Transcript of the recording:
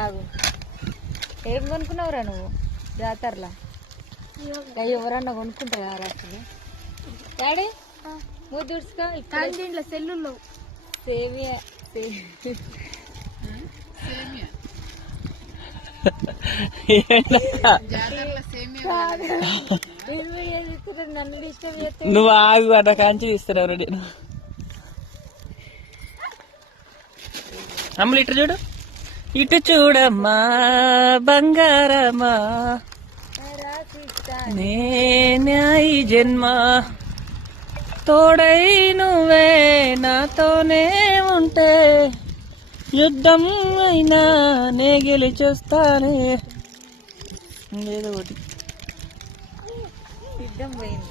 ఆగు, ఏం కొనుక్కున్నావురా నువ్వు జాతరలా? ఎవరన్నా కొనుక్కుంటారా అసలు? డాడీ మూడు దుడుచుకో. దీంట్లో సెల్లుల్లో సేమియా నన్ను డిస్టర్బ్ చేస్తే నువ్వు ఆగు అన్న కాంచి ఇస్తున్నావు. నేను అమ్మలు ఇటు చూడు, ఇటు చూడమ్మా బంగారమ్మా, నేనే ఈ జన్మ తోడై నువ్వే నాతోనే ఉంటే యుద్ధం అయినా నే గెలిచొస్తానే. ఏదో ఒకటి యుద్ధం పోయింది.